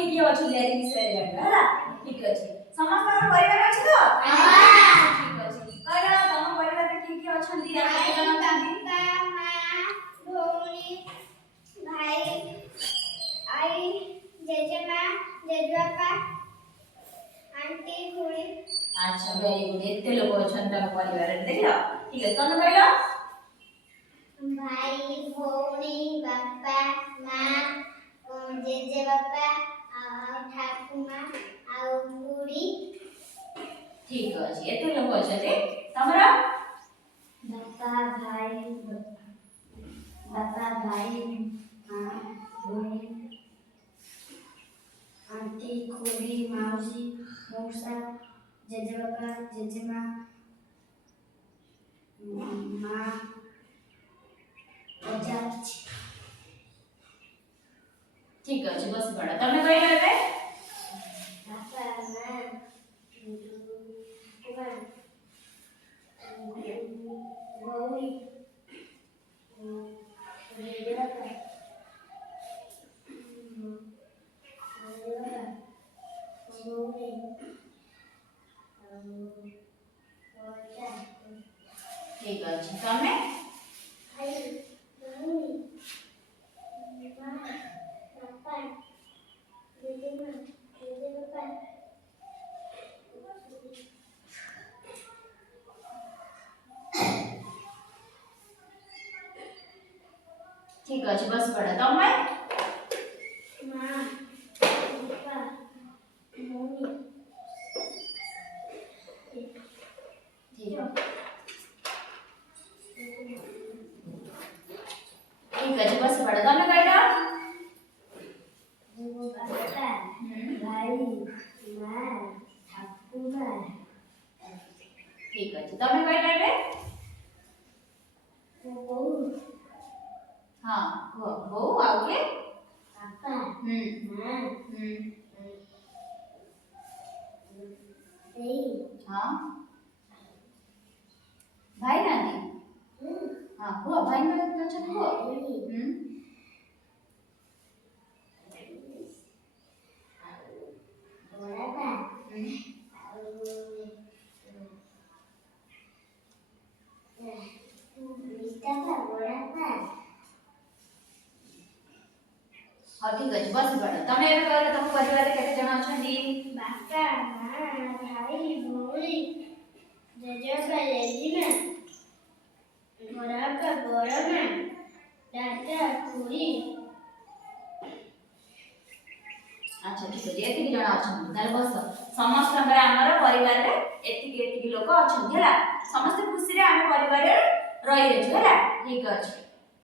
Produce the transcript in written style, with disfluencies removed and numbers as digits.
किए किए अछी यारी विषय रे हला ठीक अछि समस्त परिवार अछि तो ठीक अछि कहला तम परिवार रे किए अछंती या केते जन अछंती बापा मां भौणी भाई आई जेजेमा जेजबापा आंटी खुड़ी अच्छा वेरी गुड एते लोग अछन तम परिवार रे देखियो ठीक है तम कहलो भाई भौणी बापा मां जेजेबापा ठाकुमा आ खुड़ी ठीक अछि एते लोग अछते तमरा बापा भाई मां भौणी आंटी खुड़ी मौसी मौसा जेजेबापा जेजेमा मां अजा ठीक अछि बस बड़ा तमे कहलो एबे बापा मां भौणी जेजेबापा भौणी अजा ठीक अछि तमे भाई भौणी मां बापा जेजेमा जेजेबापा ठीक अछि बस बड़ा तमे मां बापा भौणी ठीक अछि बस बड़ा तमे कहलो बापा भाई मां ठाकुमा ठीक अछि तमे कहलो एबे बहू हां हो आउ के बापा मां देई हां भाई नानी हां हो भाई ना अच्छा हो बड़ापा मिस्तापा बड़ापा हां ठीक अछि बस बड़ा तमे एबे कहलो तम परिवार रे केते जन अछंती बापा मां भाई भौणी जेजेबापा जेजेमा बड़ापा बड़मा दादा खुड़ी अच्छा ठीक अछि एतिकी जन अछंती ताले बस समस्त हमर परिवार रे एतिकी लोक अछंती हला समस्त खुशी रे हम परिवार रे रहि अछि हला ठीक अछि।